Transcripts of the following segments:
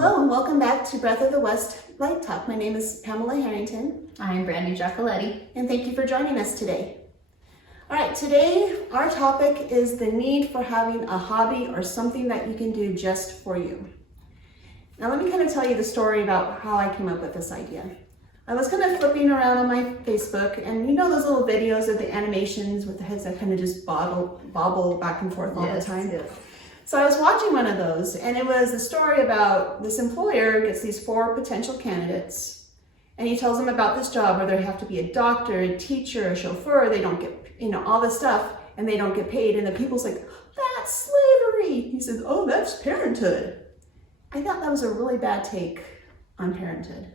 Hello and welcome back to Breath of the West Light Talk. My name is Pamela Harrington. I'm Brandy Giacoletti. And thank you for joining us today. All right, today our topic is the need for having a hobby or something that you can do just for you. Now let me kind of tell you the story about how I came up with this idea. I was kind of flipping around on my Facebook, and you know those little videos of the animations with the heads that kind of just bobble back and forth all the time? Yes. So I was watching one of those, and it was a story about this employer gets these 4 potential candidates, and he tells them about this job where they have to be a doctor, a teacher, a chauffeur. They don't get, all this stuff, and they don't get paid. And the people's like, that's slavery. He says, oh, that's parenthood. I thought that was a really bad take on parenthood.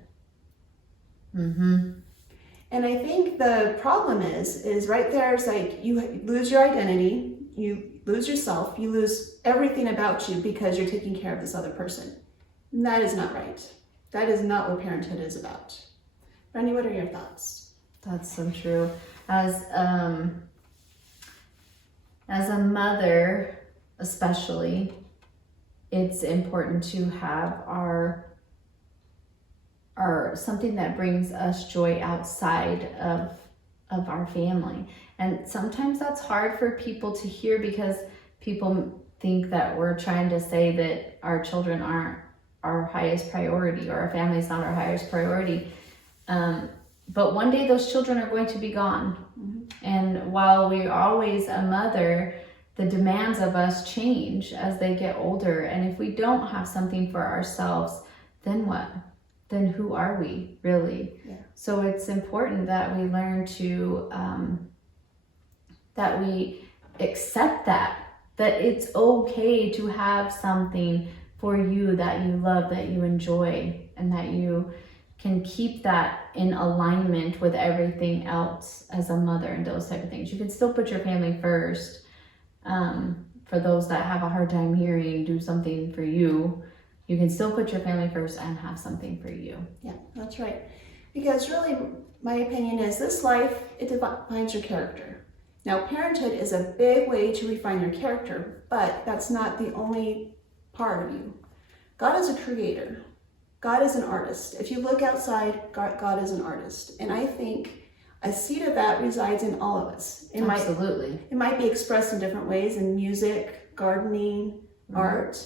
Mm-hmm. And I think the problem is right there, it's like you lose your identity, you lose yourself, you lose everything about you because you're taking care of this other person. And that is not right. That is not what parenthood is about. Brandy, what are your thoughts? That's so true. As a mother, especially, it's important to have our something that brings us joy outside of our family. And sometimes that's hard for people to hear because people think that we're trying to say that our children aren't our highest priority or our family's not our highest priority. But one day those children are going to be gone. Mm-hmm. And while we're always a mother, the demands of us change as they get older. And if we don't have something for ourselves, then what? Then who are we really? Yeah. So it's important that we learn to, that we accept that it's okay to have something for you that you love, that you enjoy, and that you can keep that in alignment with everything else as a mother and those type of things. You can still put your family first. For those that have a hard time hearing, do something for you. You can still put your family first and have something for you. Yeah, that's right. Because really, my opinion is this life, it defines your character. Now, parenthood is a big way to refine your character, but that's not the only part of you. God is a creator. God is an artist. If you look outside, God is an artist. And I think a seed of that resides in all of us. Absolutely. It might be expressed in different ways in music, gardening, art.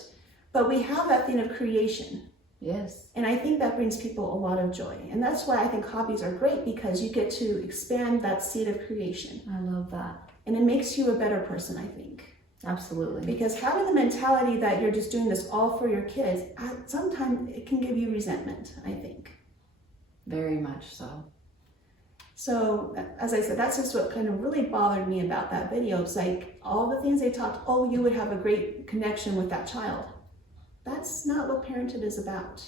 But we have that thing of creation. Yes. And I think that brings people a lot of joy. And that's why I think hobbies are great, because you get to expand that seed of creation. I love that. And it makes you a better person, I think. Absolutely. Because having the mentality that you're just doing this all for your kids, sometimes it can give you resentment, I think. Very much so. So, as I said, that's just what kind of really bothered me about that video. It's like all the things they talked, oh, you would have a great connection with that child. That's not what parenthood is about.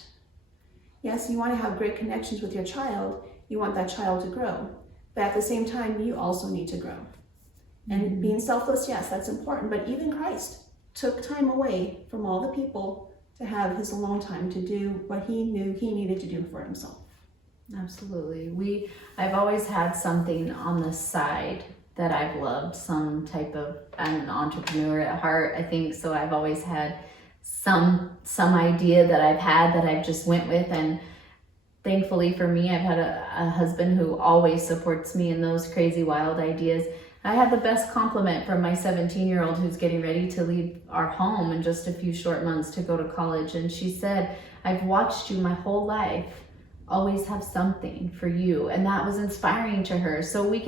Yes, you want to have great connections with your child. You want that child to grow. But at the same time, you also need to grow. And being selfless, yes, that's important. But even Christ took time away from all the people to have his alone time to do what he knew he needed to do for himself. Absolutely. I've always had something on the side that I've loved, some type of, I'm an entrepreneur at heart, I think, so I've always had some idea that I've had that I've just went with. And thankfully for me, I've had a husband who always supports me in those crazy wild ideas. I had the best compliment from my 17-year-old who's getting ready to leave our home in just a few short months to go to college. And she said, I've watched you my whole life always have something for you. And that was inspiring to her. So it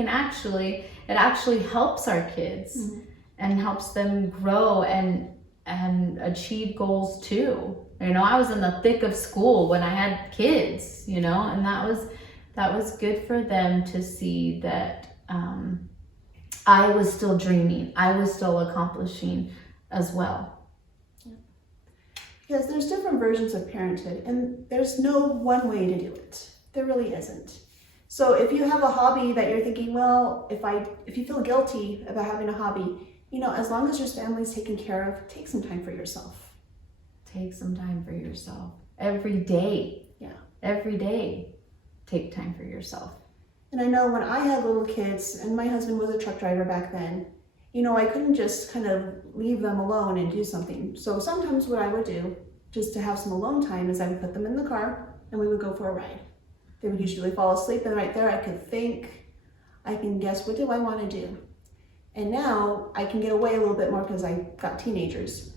actually helps our kids and helps them grow and achieve goals too. I was in the thick of school when I had kids, and that was good for them to see that I was still dreaming. I was still accomplishing as well. Because there's different versions of parenthood, and there's no one way to do it. There really isn't. So if you have a hobby that you're thinking, well, if you feel guilty about having a hobby, as long as your family's taken care of, take some time for yourself. Take some time for yourself. Every day. Yeah. Every day. Take time for yourself. And I know when I had little kids, and my husband was a truck driver back then, I couldn't just kind of leave them alone and do something. So sometimes what I would do just to have some alone time is I would put them in the car and we would go for a ride. They would usually fall asleep, and right there I could think, I can guess, what do I want to do? And now I can get away a little bit more because I've got teenagers.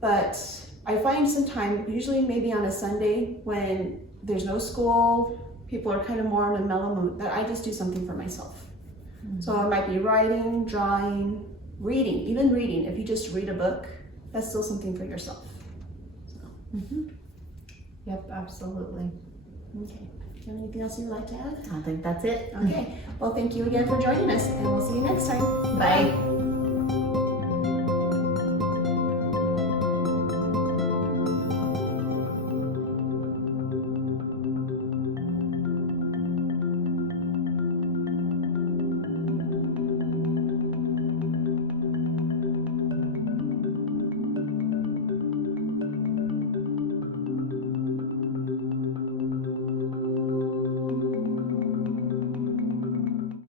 But I find some time, usually maybe on a Sunday when there's no school, people are kind of more in a mellow mood, that I just do something for myself. So I might be writing, drawing, reading, even reading. If you just read a book, that's still something for yourself. Yep, absolutely. Okay. Do you have anything else you'd like to add? I think that's it. Okay. Well, thank you again for joining us, and we'll see you next time. Bye.